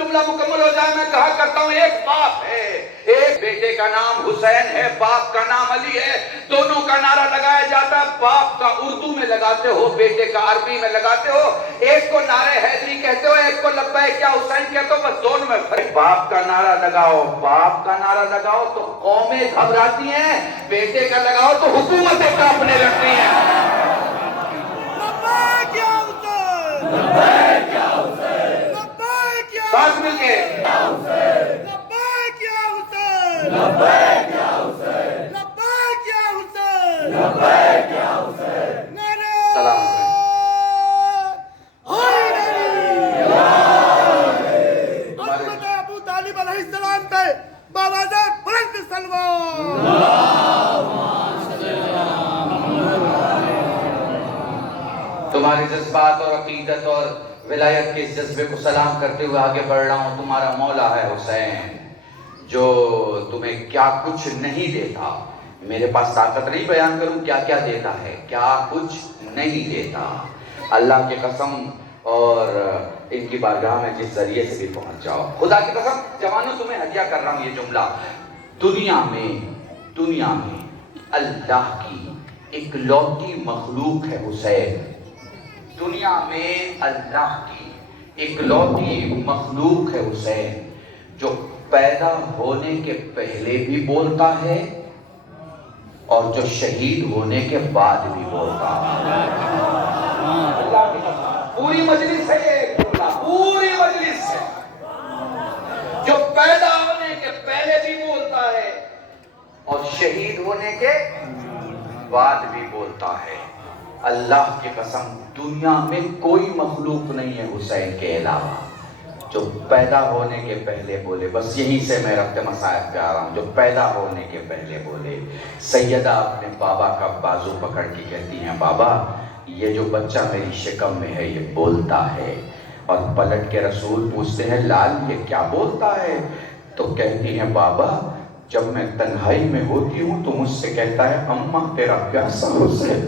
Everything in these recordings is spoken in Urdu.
جملہ مکمل ہو جائے میں کہا کرتا ہوں ایک باپ ہے، ایک بیٹے کا نام حسین ہے، باپ کا نام علی ہے، دونوں کا نعرہ لگایا جاتا ہے، باپ کا اردو میں لگاتے ہو، بیٹے کا عربی میں لگاتے ہو، ایک کو نعرہ حیدری کہتے ہو، ایک کو لبیک یا حسین کہتے ہو، بس دونوں میں فرق۔ باپ کا نعرہ لگاؤ، باپ کا نعرہ لگاؤ تو قومیں گھبراتی ہیں، بیٹے کا لگاؤ تو حکومتیں کانپنے لگتی ہیں۔ لبیک یا حسین، لبیک یا لبیک یا ساتھ مل کے لبیک یا حسین، لبیک یا حسین، لبیک یا حسین، لبیک یا حسین۔ نعرہ سلام حیدری، حضرت ابو طالب علیہ السلام پہ بآواز بلند سلوات۔ تمہارے جذبات اور عقیدت اور ولایت کے اس جذبے کو سلام کرتے ہوئے آگے بڑھ رہا ہوں۔ تمہارا مولا ہے حسین جو تمہیں کیا کچھ نہیں دیتا۔ میرے پاس طاقت نہیں بیان کروں کیا کیا دیتا ہے، کیا کچھ نہیں دیتا۔ اللہ کی قسم اور ان کی بارگاہ میں جس ذریعے سے بھی پہنچ جاؤ، خدا کی قسم جوانوں تمہیں ہدیہ کر رہا ہوں یہ جملہ، دنیا میں اللہ کی اکلوتی مخلوق ہے حسین۔ دنیا میں اللہ کی اکلوتی مخلوق ہے حسین، جو پیدا ہونے کے پہلے بھی بولتا ہے اور جو شہید ہونے کے بعد بھی بولتا ہے۔ اللہ کی قسم، پوری مجلس ہے یہ جملہ، پوری مجلس ہے، جو پیدا ہونے کے پہلے بھی بولتا ہے اور شہید ہونے کے بعد بھی بولتا ہے۔ اللہ کی قسم دنیا میں کوئی مخلوق نہیں ہے حسین کے علاوہ جو پیدا ہونے کے پہلے بولے۔ بس یہیں سے میں ربط مسائب پہ آ رہا ہوں، جو پیدا ہونے کے پہلے بولے۔ سیدہ اپنے بابا کا بازو پکڑ کے کہتی ہیں، بابا یہ جو بچہ میری شکم میں ہے یہ بولتا ہے۔ اور پلٹ کے رسول پوچھتے ہیں، لال یہ کیا بولتا ہے؟ تو کہتی ہیں، بابا جب میں تنہائی میں ہوتی ہوں تو مجھ سے کہتا ہے، اماں تیرا پیاسا حسین۔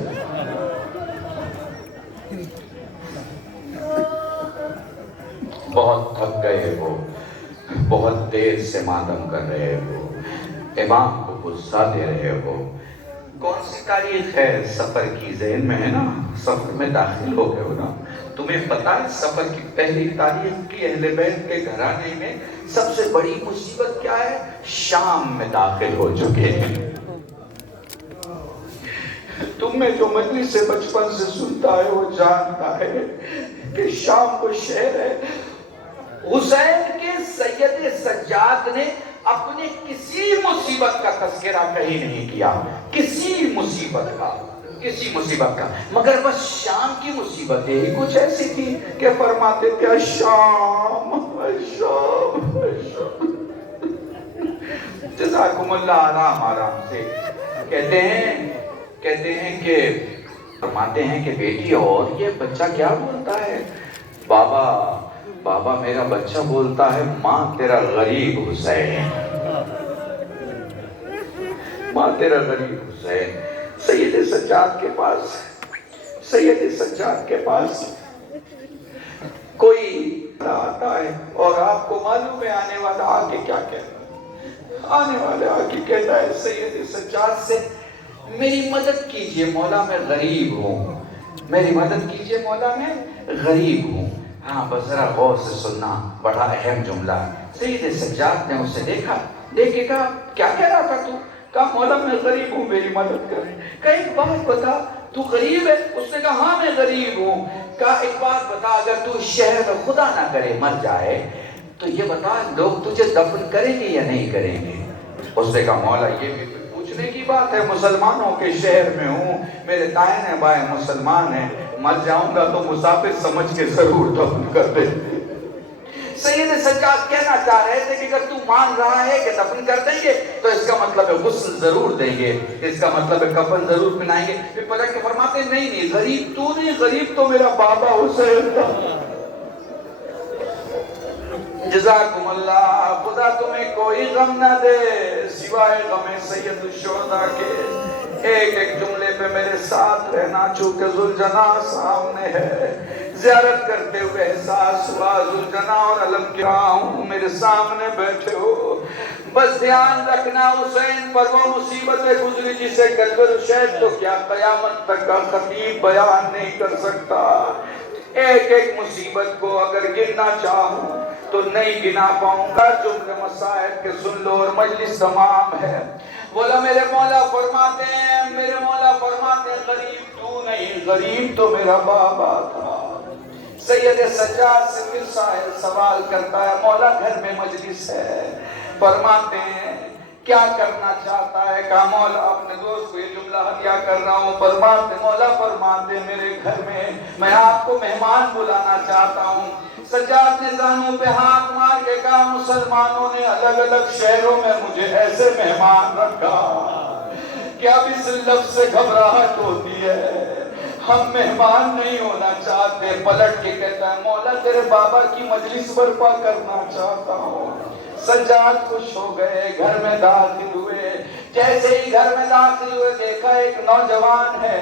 بہت تھک گئے ہو، بہت دیر سے ماتم کر رہے ہو، امام کو غصہ دے رہے ہو۔ کون سی تاریخ ہے سفر کی؟ ذہن میں ہے نا، سفر میں داخل ہو گئے ہو نا۔ تمہیں پتا ہے سفر کی پہلی تاریخ کی اہل بیت کے گھرانے میں سب سے بڑی مصیبت کیا ہے؟ شام میں داخل ہو چکے ہیں۔ تم میں جو مجلس سے بچپن سے سنتا ہے وہ جانتا ہے کہ شام کو شہر ہے۔ حسین کے سید سجاد نے اپنے کسی مصیبت کا تذکرہ کہیں نہیں کیا، کسی مصیبت کا، مگر بس شام کی مصیبت ہی کچھ ایسی تھی کہ فرماتے تھے، شام جزاکم اللہ، آرام سے کہتے ہیں کہ فرماتے ہیں کہ بیٹی اور یہ بچہ کیا بولتا ہے؟ بابا میرا بچہ بولتا ہے، ماں تیرا غریب حسین، ماں تیرا غریب حسین۔ سید سجاد کے پاس کوئی آتا ہے اور آپ کو معلوم ہے آنے والا آگے کیا کہتا ہے؟ آنے والا آگے کہتا ہے سید سجاد سے، میری مدد کیجئے مولا میں غریب ہوں، میری مدد کیجئے مولا میں غریب ہوں۔ ہاں بس ذرا غور سے سننا، بڑا اہم جملہ ہے۔ سید سجاد نے اسے دیکھے کہا، کیا کہہ رہا تھا تو؟ کہا مولا میں غریب ہوں، میری مدد کر۔ کہا ایک بات بتا، تو غریب ہے؟ اس نے کہا ہاں میں غریب ہوں۔ کہا ایک بات بتا، اگر تو شہر میں خدا نہ کرے مر جائے تو یہ بتا لوگ تجھے دفن کریں گے یا نہیں کریں گے؟ اس نے کہا مولا یہ بھی پوچھنے کی بات ہے، مسلمانوں کے شہر میں ہوں، میرے دائیں بائیں مسلمان ہیں، مر جاؤں گا تو مسافر سمجھ کے ضرور دفن کر دیں۔ سید سجاد کہنا چاہ رہے تھے کہ اگر تو مان رہا ہے کہ دفن کر دیں گے تو اس کا مطلب ہے غسل ضرور دیں گے، اس کا مطلب ہے کفن ضرور پہنائیں گے۔ پھر پلٹ کے فرماتے ہیں نہیں غریب تو نہیں، غریب تو میرا بابا حسین تھا۔ جزاکم اللہ، خدا تمہیں کوئی غم نہ دے سوائے غم سید الشہداء کے۔ ایک ایک جملے پہ میرے ساتھ رہنا، چونکہ ذوالجنا سامنے ہے۔ زیارت کرتے ہوئے احساس ہوا ذوالجنا اور علم کرام میرے سامنے بیٹھے ہو، بس دھیان رکھنا حسین پر وہ مصیبتیں گزری جسے قلب رشید تو کیا قیامت تک کا خطیب بیان نہیں کر سکتا۔ ایک ایک مصیبت کو اگر گننا چاہوں تو نہیں گنا پاؤں گا، جملے مسائل کے سن لو اور مجلس تمام ہے۔ بولا میرے مولا فرماتے ہیں، میرے مولا فرماتے ہیں غریب تو نہیں، غریب تو میرا بابا تھا۔ سید سجاد سے پھر سائل سوال کرتا ہے، مولا گھر میں مجلس ہے، فرماتے ہیں کیا کرنا چاہتا ہے؟ کہا مولا اپنے دوست کو یہ جملہ ہدیہ کر رہا ہوں۔ فرماتے مولا فرماتے میرے گھر میں آپ کو مہمان بلانا چاہتا ہوں۔ سجاد نے زانوں پہ ہاتھ مار کے کہا مسلمانوں نے الگ الگ شہروں میں مجھے ایسے مہمان رکھا کہ اب اس لفظ سے گھبراہٹ ہوتی ہے، ہم مہمان نہیں ہونا چاہتے۔ پلٹ کے کہتا ہے مولا تیرے بابا کی مجلس برپا کرنا چاہتا ہوں۔ سجاد خوش ہو گئے، گھر میں داخل ہوئے۔ جیسے ہی گھر میں داخل ہوئے دیکھا ایک نوجوان ہے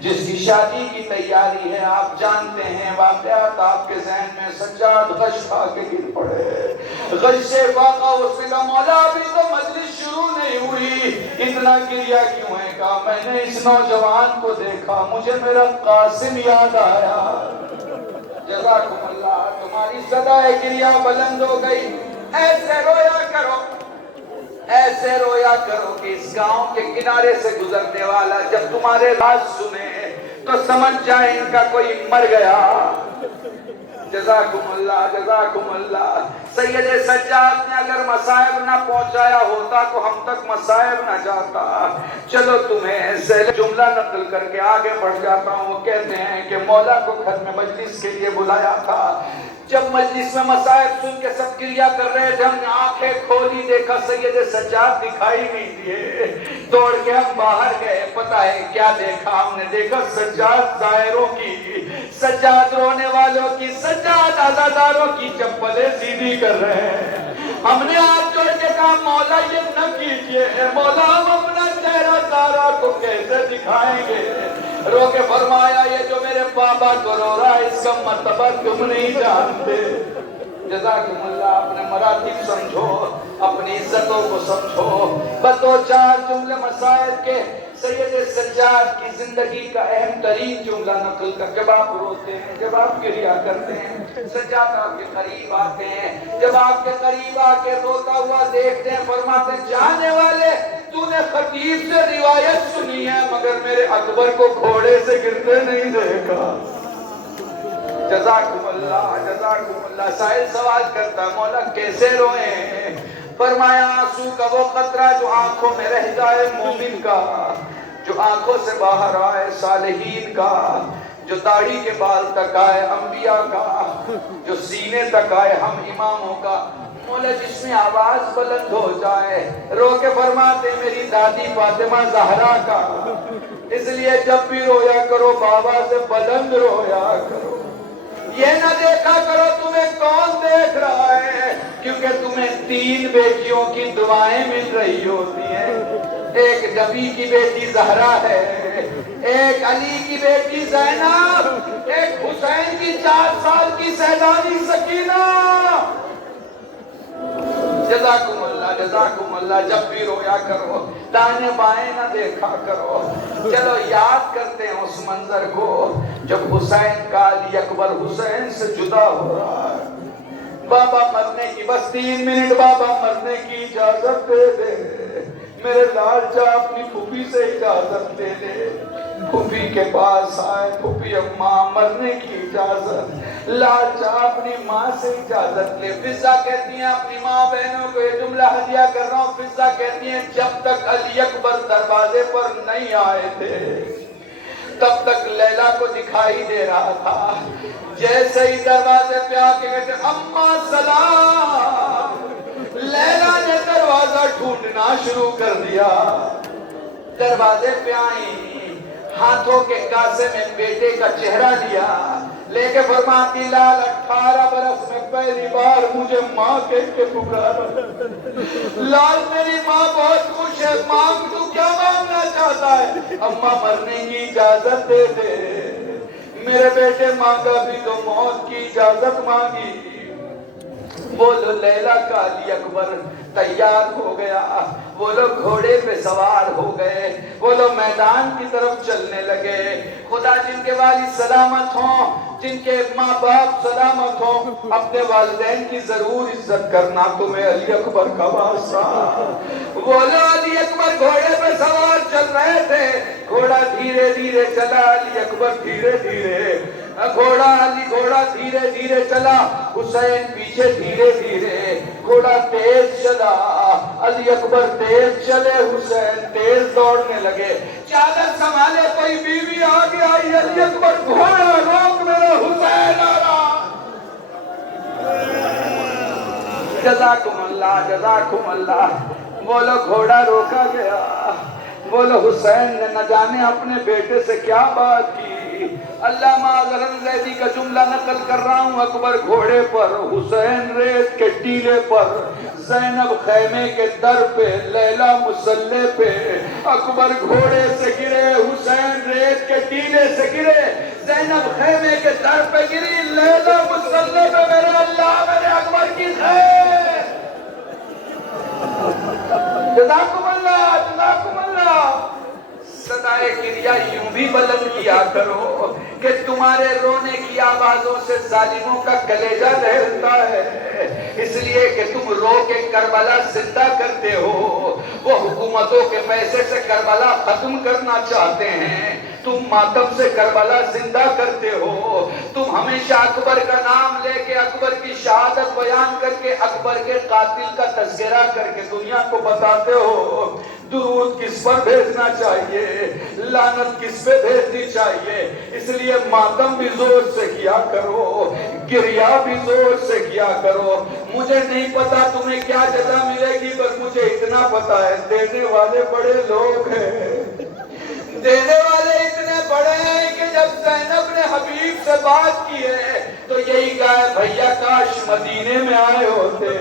جس کی شادی کی تیاری ہے۔ آپ جانتے ہیں واقعات آپ کے ذہن میں۔ سجاد غش کھا کے گر پڑے، غش سے واقع اس نے کہا مولا ابھی تو مجلس شروع نہیں ہوئی، اتنا گریا کیوں ہے؟ کہا میں نے اس نوجوان کو دیکھا، مجھے میرا قاسم یاد آیا۔ جزاکم اللہ، تمہاری صدائے گریا بلند ہو گئی۔ ایسے رویا کرو، ایسے رویا کرو کہ اس گاؤں کے کنارے سے گزرنے والا جب تمہارے راز سنے تو سمجھ جائے ان کا کوئی مر گیا۔ جزاکم اللہ، جزاکم اللہ۔ سید سجاد نے اگر مصائب نہ پہنچایا ہوتا تو ہم تک مصائب نہ جاتا۔ چلو تمہیں سے جملہ نقل کر کے آگے بڑھ جاتا ہوں۔ وہ کہتے ہیں کہ مولا کو گھر میں مجلس کے لیے بلایا تھا۔ جب مجلس میں مصائب سن کے سب گریہ کر رہے تھے، ہم نے آنکھیں کھولی، دیکھا سید سجاد دکھائی نہیں دیے۔ دوڑ کے ہم باہر گئے، پتہ ہے کیا دیکھا؟ ہم نے دیکھا سجاد دائروں کی، سجاد رونے والوں کی، سجاد عزاداروں کی چپلیں سیدھی کر رہے ہیں۔ ہم نے ہاتھ جوڑ کے کہا مولا یہ نہ کیجئے، مولا ہم اپنا چہرہ زارا کو کیسے دکھائیں گے؟ رو کے فرمایا یہ جو میرے بابا کو رو رہا ہے اس کا مرتبہ تم نہیں جانتے۔ جزاکم اللہ، اپنے مراتب سمجھو، اپنی عزتوں کو سمجھو۔ بس دو چار جملے مسائل کے سید سجاد کی زندگی کا اہم ترین جملہ نقل کر۔ جب آپ روتے ہیں، جب آپ گریہ کرتے ہیں، سجاد آپ کے قریب آتے ہیں، جب آپ کے قریب آ کے روتا ہوا دیکھتے ہیں، فرماتے ہیں جانے والے تو نے خطیب سے روایت سنی ہے مگر میرے اکبر کو گھوڑے سے گرتے نہیں دیکھا۔ جزاکم اللہ، جزاکم اللہ۔ سائل سوال کرتا مولا کیسے روئیں؟ فرمایا آنسو کا وہ قطرہ جو آنکھوں میں رہ جائے مومن کا، جو آنکھوں سے باہر آئے صالحین کا، جو داڑھی کے بال تک آئے انبیاء کا، جو سینے تک آئے ہم اماموں کا۔ مولا جس میں آواز بلند ہو جائے، رو کے فرماتے میری دادی فاطمہ زہرا کا، اس لیے جب بھی رویا کرو بابا سے بلند رویا کرو۔ یہ نہ دیکھا کرو تمہیں کون دیکھ رہا ہے، کیونکہ تمہیں تین بیٹیوں کی دعائیں مل رہی ہوتی ہیں۔ ایک نبی کی بیٹی زہرا ہے، ایک علی کی بیٹی زینب، ایک حسین کی 4 سال کی سیدانی سکینہ۔ جزاکم اللہ، جزاکم اللہ۔ جب بھی رویا کرو دائیں بائیں نہ دیکھا کرو۔ چلو یاد کرتے ہیں اس منظر کو جب حسین کا علی اکبر حسین سے جدا ہو رہا ہے۔ بابا مرنے کی بس 3 منٹ، بابا مرنے کی اجازت دے دے، میرے لال چا اپنی پھوپھی سے اجازت دے دے۔ پھوپھی کے پاس آئے، پھوپھی اماں مرنے کی اجازت، لال چا اپنی ماں سے اجازت لے۔ فضا کہتی ہیں اپنی ماں بہنوں کو یہ جملہ ہدیہ کر رہا ہوں، فضا کہتی ہیں جب تک علی اکبر دروازے پر نہیں آئے تھے تب تک لیلا کو دکھائی دے رہا تھا۔ جیسے ہی دروازے پہ آ کے کہتے اماں سلام، لیلا نے دروازہ ڈھونڈنا شروع کر دیا۔ دروازے پہ آئیں، ہاتھوں کے کاسے میں بیٹے کا چہرہ لیا، لے کے فرماتی لال 18 برس میں پہلی بار مجھے ماں کہہ کے پکارا. لال میری ماں بہت خوش ہے. ماں تو کیا مانگنا چاہتا ہے؟ اماں مرنے کی اجازت دے دے. میرے بیٹے مانگا بھی تو موت کی اجازت مانگی. بولو لیلا کا علی اکبر تیار ہو گیا. وہ لوگ گھوڑے پہ سوار ہو گئے. وہ لوگ میدان کی طرف چلنے لگے. خدا جن کے والد سلامت ہوں, جن کے ماں باپ سلامت ہوں, اپنے والدین کی ضرور عزت کرنا. تمہیں علی اکبر کا واسطہ. وہ لوگ علی اکبر گھوڑے پہ سوار چل رہے تھے. گھوڑا دھیرے دھیرے چلا, علی اکبر دھیرے دھیرے. گھوڑا دھیرے دھیرے چلا, حسین پیچھے دھیرے دھیرے. گھوڑا تیز چلا, علی اکبر تیز چلے, حسین تیز دوڑنے لگے. چادر سنبھالے کوئی بیوی آگے آئی, علی اکبر گھوڑا روک میرا حسین آ رہا. جزاکم اللہ جزاکم اللہ. بولو گھوڑا روکا گیا. بولو حسین نے نہ جانے اپنے بیٹے سے کیا بات کی. علامہ غرن زیدی کا جملہ نقل کر رہا ہوں. اکبر گھوڑے پر, حسین ریت کے ٹیلے پر, زینب خیمے کے در پہ, لیلا مسلح پہ. اکبر گھوڑے سے گرے, حسین ریت کے ٹیلے سے گرے, زینب خیمے کے در پہ گری, لیلا مسلح پہ. میرے اللہ میرے اکبر کی خیر. جزاکم اللہ جزاکم اللہ. صدائے کریا یوں بھی بلند کیا کرو کہ تمہارے رونے کی آوازوں سے ظالموں کا کلیجہ دہلتا ہے. اس لیے کہ تم رو کے کربلا زندہ کرتے ہو. وہ حکومتوں کے پیسے سے کربلا ختم کرنا چاہتے ہیں, تم ماتم سے کربلا زندہ کرتے ہو. تم ہمیشہ اکبر کا نام لے کے اکبر کی شہادت بیان کر کے اکبر کے قاتل کا تذکرہ کر کے دنیا کو بتاتے ہو درود کس پر بھیجنا چاہیے, لعنت کس پہ بھیجنی چاہیے. اس لیے ماتم بھی زور سے کیا کرو, گریا بھی زور سے کیا کرو. مجھے نہیں پتا تمہیں کیا جزا ملے گی, بس مجھے اتنا پتا ہے دینے والے بڑے لوگ ہیں. دینے والے اتنے بڑے ہیں کہ جب زینب نے حبیب سے بات کی ہے تو یہی کہا ہے بھیا کاش مدینے میں آئے ہوتے.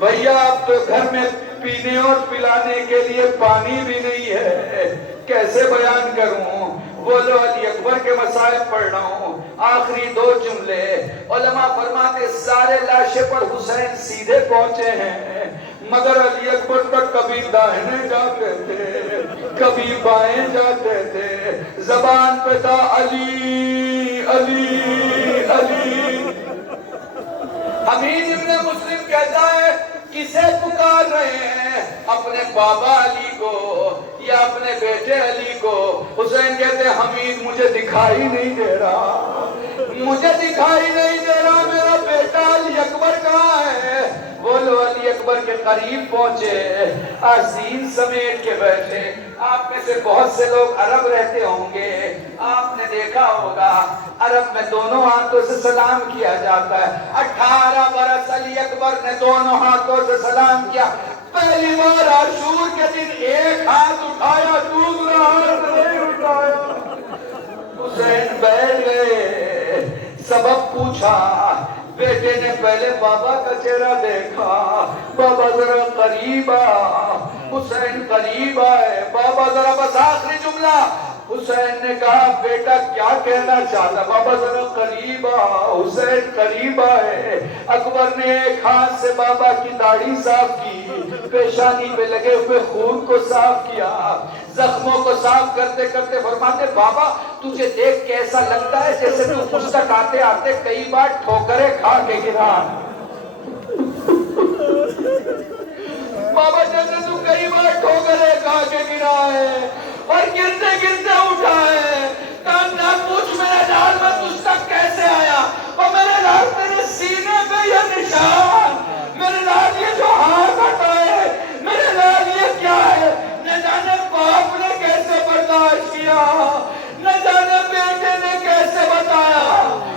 بھیا اب تو گھر میں پینے اور پلانے کے لیے پانی بھی نہیں ہے, کیسے بیان کروں. بولو علی اکبر کے مسائل پڑھ رہا ہوں. آخری 2 جملے. علماء فرماتے سارے لاشے پر حسین سیدھے پہنچے ہیں, مگر علی اکبر تک کبھی داہنے جاتے تھے کبھی بائیں جاتے تھے. زبان پہ تھا علی علی علی. حمید ابن مسلم کہتا ہے کسے پکار رہے ہیں, اپنے بابا علی کو یا اپنے بیٹے علی کو. حسین کہتے ہیں حمید مجھے دکھائی نہیں دے رہا, مجھے دکھائی نہیں دے رہا, میرا بیٹا علی اکبر کہاں ہے. بولو علی اکبر کے قریب پہنچے, آسین سمیٹ کے بیٹھے. آپ میں سے بہت سے لوگ عرب رہتے ہوں گے, آپ نے دیکھا ہوگا عرب میں دونوں ہاتھوں سے سلام کیا جاتا ہے. 18 برس علی اکبر نے دونوں ہاتھوں سے سلام کیا. پہلی بار عاشور کے دن ایک ہاتھ اٹھایا, دوسرا ہاتھ نہیں اٹھایا. حسین بیٹھ گئے, سبب پوچھا. بیٹے نے پہلے بابا کا چہرہ دیکھا, بابا ذرا قریب آ. حسین قریب آئے, بابا ذرا بس آخری جملہ. حسین نے کہا بیٹا کیا کہنا چاہتا, بابا ذرا قریب آ. حسین قریب آئے. اکبر نے ایک ہاتھ سے بابا کی داڑھی صاف کی, پیشانی پہ لگے ہوئے خون کو صاف کیا, زخموں کو صاف کرتے کرتے فرماتے بابا تجھے دیکھ کے ایسا لگتا ہے جیسے تو مجھ تک آتے آتے کئی بار ٹھوکریں کھا کے گرا. بابا جیسے تو کئی بار ٹھوکریں کھا کے گرا ہے اور گرتے گرتے اٹھا ہے. نہ پوچھ میرے لال میں تجھ تک کیسے آیا, اور میرے لال تیرے سینے پہ یہ نشان, میرے لال یہ جو ہاتھ ہٹائے, میرے لال یہ کیا ہے. نہ جانے باپ نے کیسے برداشت کیا, نہ جانے بیٹے نے کیسے بتایا.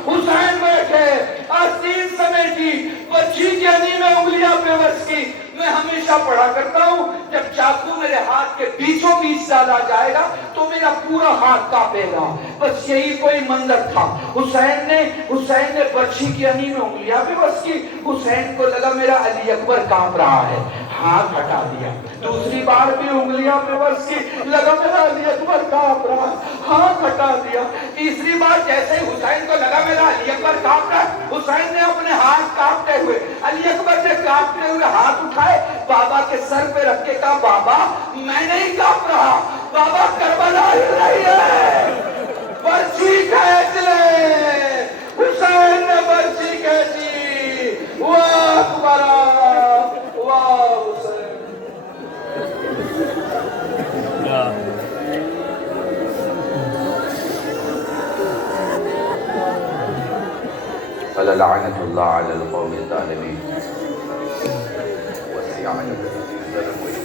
حسین بیٹھے, آستین سمیٹی, بچی کی انی میں انگلیاں بے بس کی. میں ہمیشہ پڑھا کرتا ہوں جب چاقو میرے میرے ہاتھ کے بیچوں بیچ ڈالا جائے گا تو میرا پورا ہاتھ کانپے گا. بس یہی کوئی منظر تھا. حسین نے برچھی کی انہی میں انگلیاں بھی بس کی. حسین کو لگا میرا علی اکبر کانپ رہا ہے, ہاتھ ہٹا دیا. دوسری بار بھی انگلیاں پہ بس کی, لگا میرا علی اکبر کانپ رہا ہے, ہاتھ ہٹا دیا. تیسری بار جیسے ہی حسین کو لگا میرا علی اکبر کانپ رہا ہے, حسین نے اپنے ہاتھ کانپتے ہوئے, علی اکبر نے کانپتے ہوئے ہاتھ اٹھائے, بابا کے سر پہ رکھ کے کہا بابا میں نہیں کانپ رہا, بابا کربلا ہل رہی ہے, برچھی کھینچ لے. حسین نے برچھی کھینچی, واہ اکبر واہ حسین. فلعنة الله على القوم الظالمين. وسيعلم الذين ظلموا